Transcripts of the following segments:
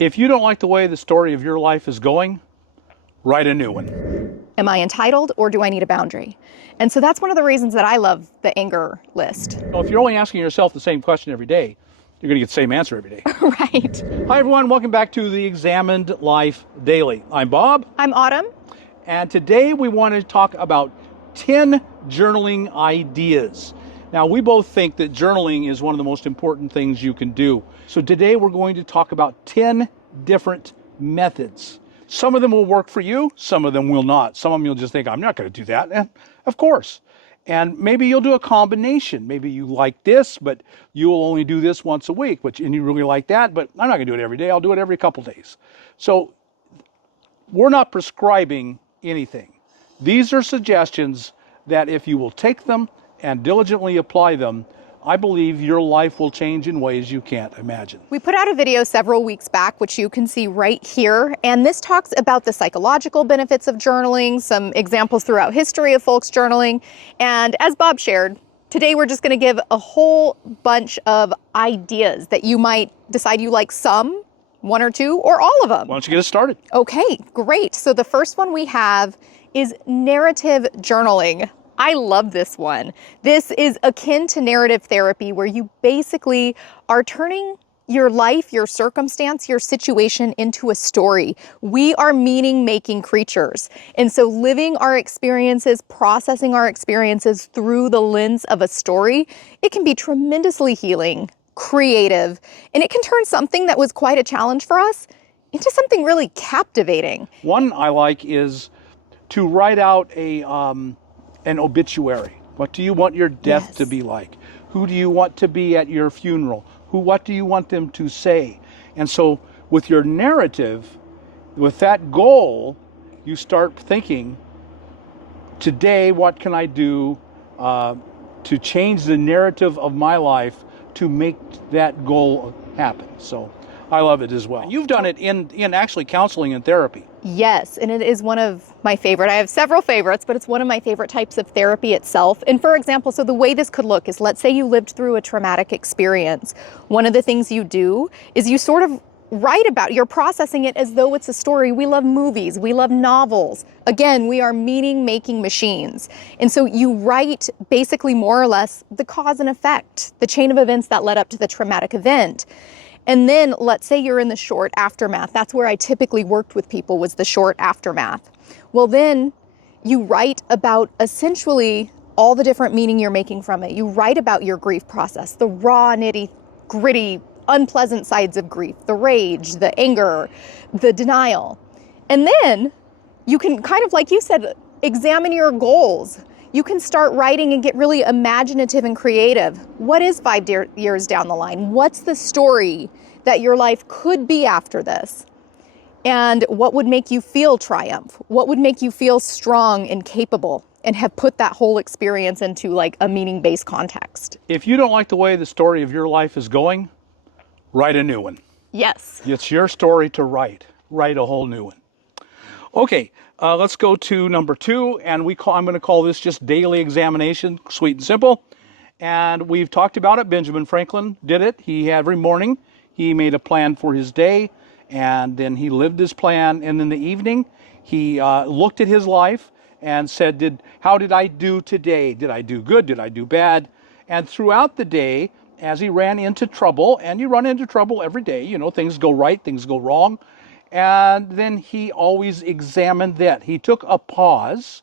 If you don't like the way the story of your life is going, write a new one. Am I entitled or do I need a boundary? And so that's one of the reasons that I love the anger list. Well, if you're only asking yourself the same question every day, you're going to get the same answer every day. Right. Hi, everyone. Welcome back to the Examined Life Daily. I'm Bob. I'm Autumn. And today we want to talk about 10 journaling ideas. Now, we both think that journaling is one of the most important things you can do. So today we're going to talk about 10 different methods. Some of them will work for you, some of them will not. Some of them you'll just think, I'm not going to do that. And of course. And maybe you'll do a combination. Maybe you like this, but you'll only do this once a week, and you really like that, but I'm not going to do it every day. I'll do it every couple days. So we're not prescribing anything. These are suggestions that if you will take them and diligently apply them, I believe your life will change in ways you can't imagine. We put out a video several weeks back, which you can see right here. And this talks about the psychological benefits of journaling, some examples throughout history of folks journaling. And as Bob shared, today we're just going to give a whole bunch of ideas that you might decide you like some, one or two, or all of them. Why don't you get us started? Okay, great. So the first one we have is narrative journaling. I love this one. This is akin to narrative therapy, where you basically are turning your life, your circumstance, your situation into a story. We are meaning-making creatures. And so living our experiences, processing our experiences through the lens of a story, it can be tremendously healing, creative, and it can turn something that was quite a challenge for us into something really captivating. One I like is to write out an obituary. What do you want your death to be like? Who do you want to be at your funeral? What do you want them to say? And so with your narrative, with that goal, you start thinking, today, what can I do to change the narrative of my life to make that goal happen? So I love it as well. And you've done it in actually counseling and therapy. Yes, and it is one of my favorite. I have several favorites, but it's one of my favorite types of therapy itself. And for example, so the way this could look is, let's say you lived through a traumatic experience. One of the things you do is you sort of write about, you're processing it as though it's a story. We love movies, we love novels. Again, we are meaning-making machines. And so you write basically more or less the cause and effect, the chain of events that led up to the traumatic event. And then let's say you're in the short aftermath. That's where I typically worked with people, was the short aftermath. Well, then you write about essentially all the different meaning you're making from it. You write about your grief process, the raw, nitty-gritty, unpleasant sides of grief, the rage, the anger, the denial. And then you can kind of, like you said, examine your goals. You can start writing and get really imaginative and creative. What is 5 years down the line? What's the story that your life could be after this? And what would make you feel triumph? What would make you feel strong and capable and have put that whole experience into like a meaning-based context? If you don't like the way the story of your life is going, write a new one. Yes. It's your story to write. Write a whole new one. Okay, let's go to number 2, and I'm going to call this just daily examination, sweet and simple. And we've talked about it. Benjamin Franklin did it. Every morning he made a plan for his day, and then he lived his plan. And in the evening he looked at his life and said, how did I do today? Did I do good? Did I do bad? And throughout the day, as he ran into trouble, and you run into trouble every day, things go right, things go wrong. And then he always examined that. He took a pause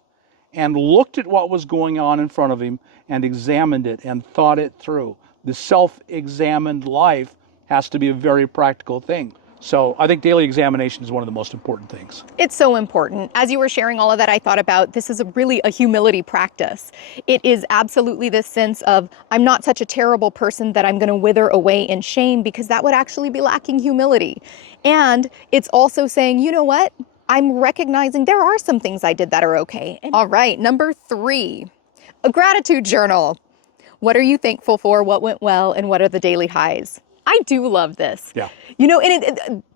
and looked at what was going on in front of him and examined it and thought it through. The self-examined life has to be a very practical thing. So I think daily examination is one of the most important things. It's so important. As you were sharing all of that, I thought about this is really a humility practice. It is absolutely this sense of, I'm not such a terrible person that I'm going to wither away in shame, because that would actually be lacking humility. And it's also saying, you know what? I'm recognizing there are some things I did that are okay. All right, number 3, a gratitude journal. What are you thankful for? What went well? And what are the daily highs? I do love this. Yeah.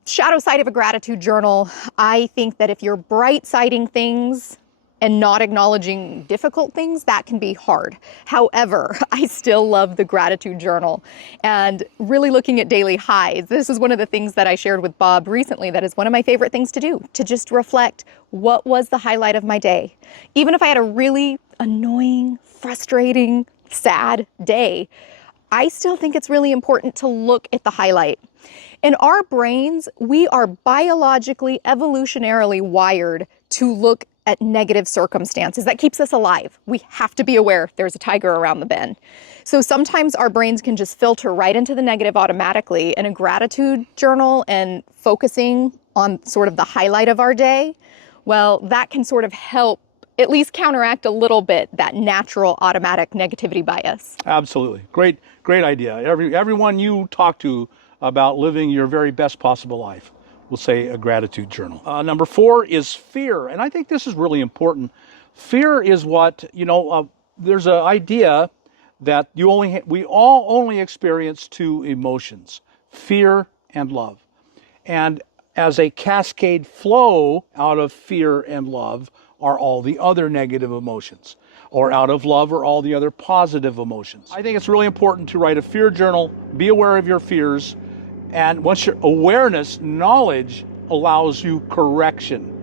Shadow side of a gratitude journal, I think that if you're bright siding things, and not acknowledging difficult things, that can be hard. However, I still love the gratitude journal and really looking at daily highs. This is one of the things that I shared with Bob recently that is one of my favorite things to do, to just reflect what was the highlight of my day. Even if I had a really annoying, frustrating, sad day, I still think it's really important to look at the highlight. In our brains, we are biologically, evolutionarily wired to look at negative circumstances. That keeps us alive. We have to be aware there's a tiger around the bend. So sometimes our brains can just filter right into the negative automatically, and a gratitude journal and focusing on sort of the highlight of our day, well, that can sort of help at least counteract a little bit that natural automatic negativity bias. Absolutely. Great idea. Everyone you talk to about living your very best possible life will say a gratitude journal. Number 4 is fear. And I think this is really important. Fear is what, there's an idea that we all only experience 2 emotions, fear and love. And as a cascade flow out of fear and love are all the other negative emotions, or out of love are all the other positive emotions. I think it's really important to write a fear journal, be aware of your fears, and once your knowledge allows you correction.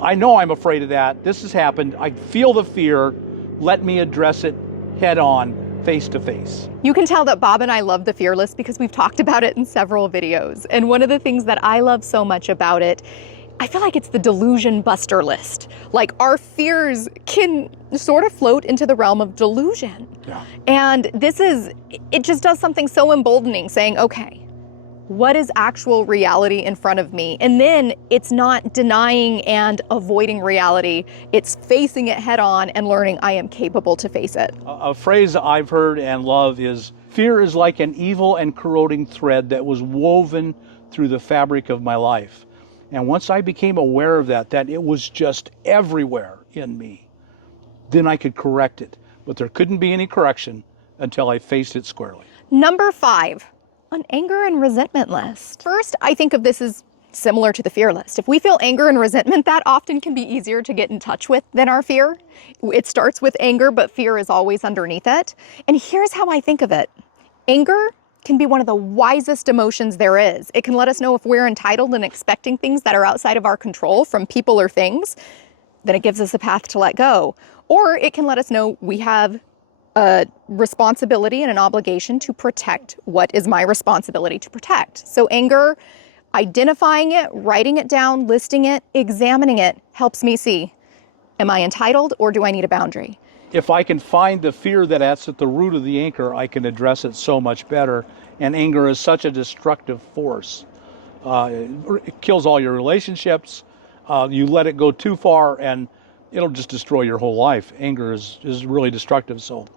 I know I'm afraid of that. This has happened. I feel the fear. Let me address it head on, face to face. You can tell that Bob and I love the fear list because we've talked about it in several videos. And one of the things that I love so much about it, I feel like it's the delusion buster list. Like our fears can sort of float into the realm of delusion. Yeah. And it just does something so emboldening, saying, okay, what is actual reality in front of me? And then it's not denying and avoiding reality. It's facing it head on and learning I am capable to face it. A phrase I've heard and love is, fear is like an evil and corroding thread that was woven through the fabric of my life. And once I became aware of that it was just everywhere in me, then I could correct it. But there couldn't be any correction until I faced it squarely. Number 5, an anger and resentment list. First, I think of this as similar to the fear list. If we feel anger and resentment, that often can be easier to get in touch with than our fear. It starts with anger, but fear is always underneath it. And here's how I think of it. Anger can be one of the wisest emotions there is. It can let us know if we're entitled and expecting things that are outside of our control from people or things. Then it gives us a path to let go. Or it can let us know we have a responsibility and an obligation to protect what is my responsibility to protect. So anger, identifying it, writing it down, listing it, examining it, helps me see, am I entitled or do I need a boundary? If I can find the fear that's at the root of the anger, I can address it so much better. And anger is such a destructive force. It kills all your relationships. You let it go too far and it'll just destroy your whole life. Anger is really destructive. So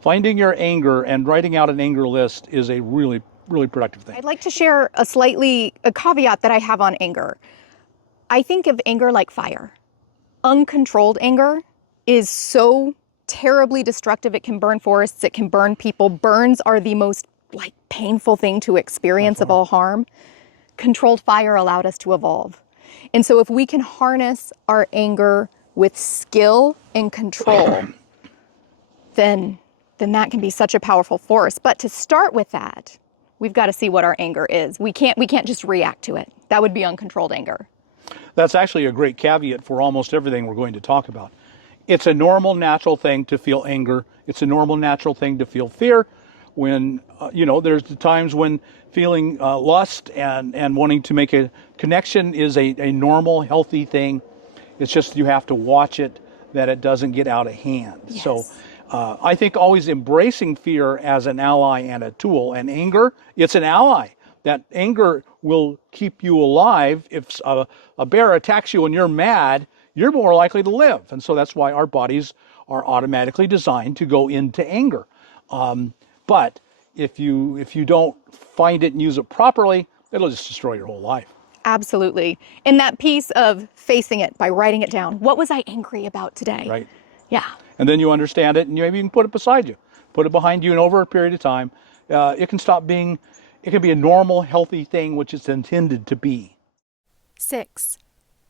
finding your anger and writing out an anger list is a really, really productive thing. I'd like to share a caveat that I have on anger. I think of anger like fire. Uncontrolled anger is so terribly destructive. It can burn forests, it can burn people. Burns are the most painful thing to experience of all harm. Controlled fire allowed us to evolve. And so if we can harness our anger with skill and control, then that can be such a powerful force. But to start with that, we've got to see what our anger is. We can't just react to it. That would be uncontrolled anger. That's actually a great caveat for almost everything we're going to talk about. It's a normal, natural thing to feel anger. It's a normal, natural thing to feel fear. When, there's the times when feeling lust and wanting to make a connection is a normal, healthy thing. It's just you have to watch it, that it doesn't get out of hand. Yes. So I think always embracing fear as an ally and a tool, and anger, it's an ally. That anger will keep you alive. If a bear attacks you and you're mad, you're more likely to live. And so that's why our bodies are automatically designed to go into anger. But if you don't find it and use it properly, it'll just destroy your whole life. Absolutely. And that piece of facing it by writing it down. What was I angry about today? Right. Yeah. And then you understand it, and you maybe even put it beside you. Put it behind you, and over a period of time, it can be a normal, healthy thing, which it's intended to be. 6.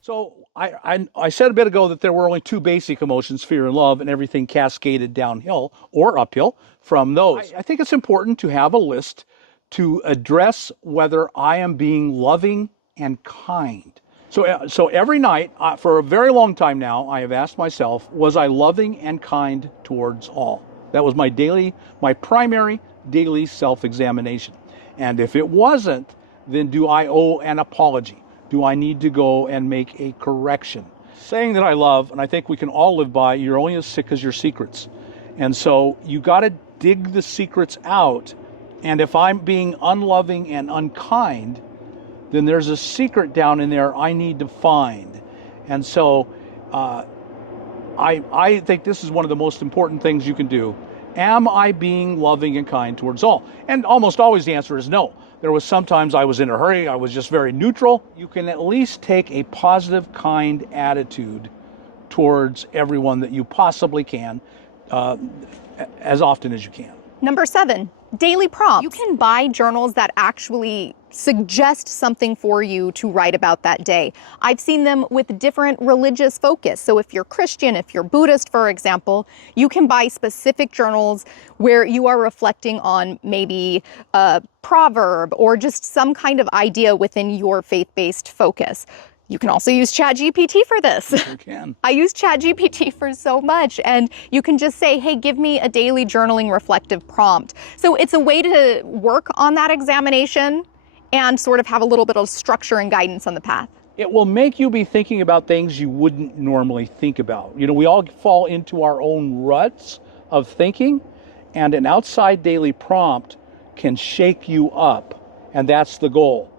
So I said a bit ago that there were only two basic emotions, fear and love, and everything cascaded downhill or uphill from those. I think it's important to have a list to address whether I am being loving and kind. So every night, for a very long time now, I have asked myself, was I loving and kind towards all? That was my primary daily self-examination. And if it wasn't, then do I owe an apology? Do I need to go and make a correction? Saying that I love, and I think we can all live by, you're only as sick as your secrets. And so you got to dig the secrets out. And if I'm being unloving and unkind, then there's a secret down in there I need to find. And so I think this is one of the most important things you can do. Am I being loving and kind towards all? And almost always the answer is no. There was sometimes I was in a hurry, I was just very neutral. You can at least take a positive, kind attitude towards everyone that you possibly can, as often as you can. Number 7, daily prompts. You can buy journals that actually suggest something for you to write about that day. I've seen them with different religious focus. So if you're Christian, if you're Buddhist, for example, you can buy specific journals where you are reflecting on maybe a proverb or just some kind of idea within your faith-based focus. You can also use ChatGPT for this. You can. I use ChatGPT for so much, and you can just say, hey, give me a daily journaling reflective prompt. So it's a way to work on that examination and sort of have a little bit of structure and guidance on the path. It will make you be thinking about things you wouldn't normally think about. You know, we all fall into our own ruts of thinking, and an outside daily prompt can shake you up, and that's the goal.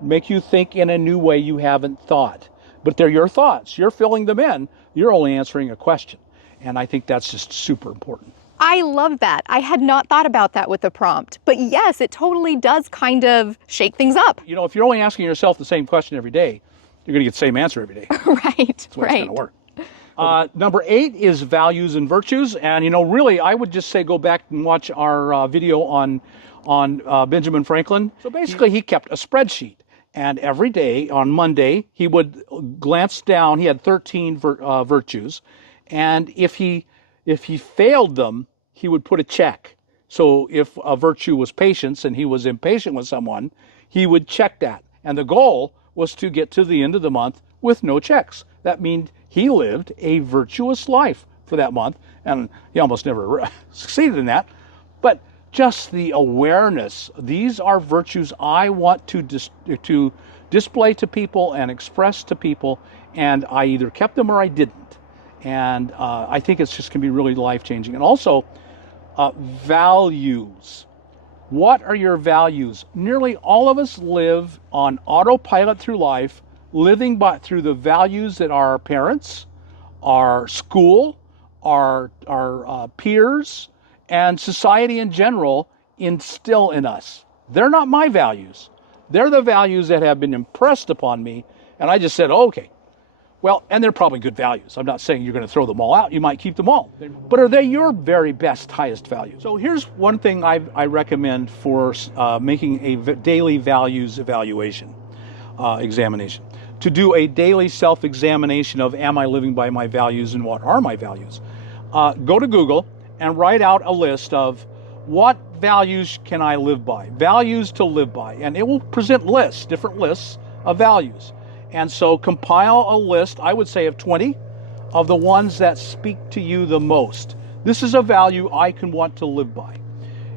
Make you think in a new way you haven't thought. But they're your thoughts. You're filling them in. You're only answering a question. And I think that's just super important. I love that. I had not thought about that with the prompt. But yes, it totally does kind of shake things up. You know, if you're only asking yourself the same question every day, you're going to get the same answer every day. Right, That's the way it's going to work. Number 8 is values and virtues. And, you know, really, I would just say go back and watch our video on Benjamin Franklin. So basically, he kept a spreadsheet. And every day on Monday, he would glance down. He had 13 virtues. And if he failed them, he would put a check. So if a virtue was patience and he was impatient with someone, he would check that. And the goal was to get to the end of the month with no checks. That means he lived a virtuous life for that month. And he almost never succeeded in that. But just the awareness, these are virtues I want to display to people and express to people, and I either kept them or I didn't. And I think it's just going to be really life-changing. And also, values. What are your values? Nearly all of us live on autopilot through life, living through the values that our parents, our school, our peers, and society in general instill in us. They're not my values. They're the values that have been impressed upon me. And I just said, oh, okay. Well, and they're probably good values. I'm not saying you're going to throw them all out. You might keep them all. But are they your very best, highest values? So here's one thing I recommend for making a daily values evaluation, examination. To do a daily self-examination of, am I living by my values and what are my values? Go to Google and write out a list of what values can I live by, values to live by. And it will present lists, different lists of values. And so compile a list, I would say of 20, of the ones that speak to you the most. This is a value I can want to live by.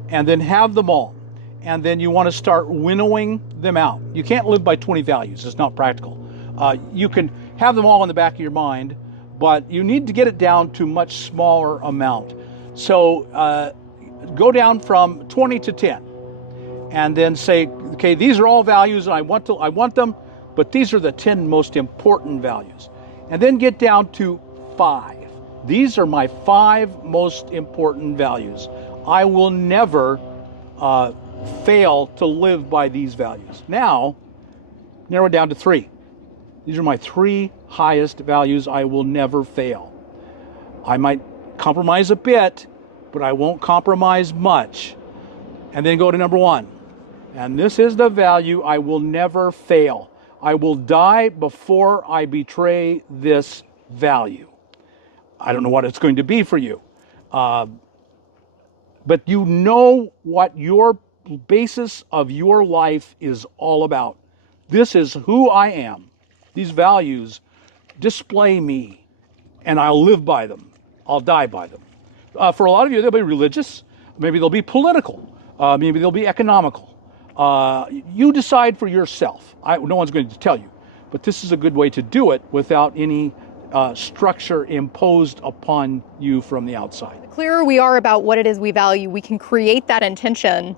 And then have them all. And then you want to start winnowing them out. You can't live by 20 values. It's not practical. You can have them all in the back of your mind, but you need to get it down to a much smaller amount. So go down from 20 to 10 and then say, okay, these are all values and I want them, but these are the 10 most important values. And then get down to 5. These are my 5 most important values. I will never fail to live by these values. Now, narrow it down to 3. These are my 3 highest values. I will never fail. I might compromise a bit, but I won't compromise much. And then go to number 1. And this is the value I will never fail. I will die before I betray this value. I don't know what it's going to be for you. But you know what your basis of your life is all about. This is who I am. These values display me, and I'll live by them. I'll die by them. For a lot of you, they'll be religious. Maybe they'll be political. Maybe they'll be economical. You decide for yourself. No one's going to tell you. But this is a good way to do it without any structure imposed upon you from the outside. The clearer we are about what it is we value, we can create that intention,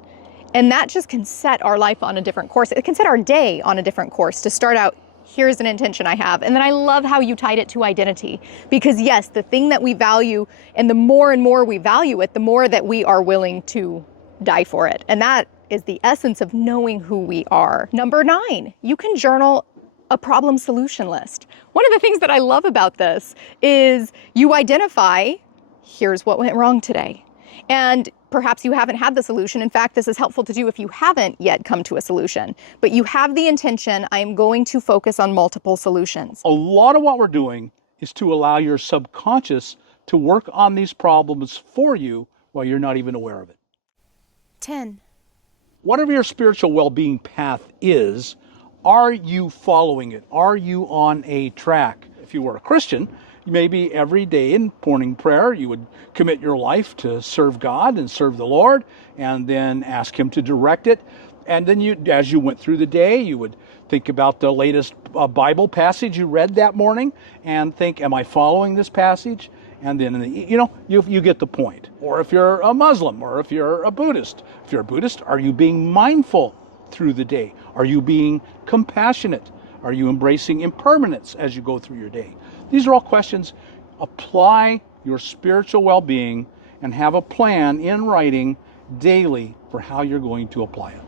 and that just can set our life on a different course. It can set our day on a different course to start out, here's an intention I have. And then I love how you tied it to identity, because yes, the thing that we value, and the more and more we value it, the more that we are willing to die for it. And that is the essence of knowing who we are. Number 9, you can journal a problem solution list. One of the things that I love about this is you identify, here's what went wrong today. And perhaps you haven't had the solution. In fact, this is helpful to do if you haven't yet come to a solution. But you have the intention, I am going to focus on multiple solutions. A lot of what we're doing is to allow your subconscious to work on these problems for you while you're not even aware of it. 10. Whatever your spiritual well-being path is, are you following it? Are you on a track? If you were a Christian, maybe every day in morning prayer, you would commit your life to serve God and serve the Lord, and then ask Him to direct it. And then as you went through the day, you would think about the latest Bible passage you read that morning and think, am I following this passage? And then, you get the point. Or if you're a Muslim, or if you're a Buddhist. If you're a Buddhist, are you being mindful through the day? Are you being compassionate? Are you embracing impermanence as you go through your day? These are all questions. Apply your spiritual well-being and have a plan in writing daily for how you're going to apply it.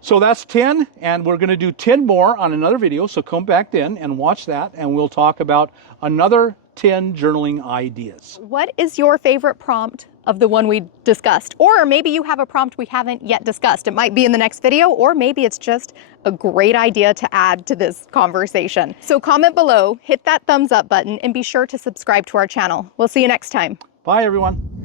So that's 10, and we're going to do 10 more on another video, so come back then and watch that, and we'll talk about another 10 journaling ideas. What is your favorite prompt of the one we discussed? Or maybe you have a prompt we haven't yet discussed. It might be in the next video, or maybe it's just a great idea to add to this conversation. So comment below, hit that thumbs up button, and be sure to subscribe to our channel. We'll see you next time. Bye, everyone.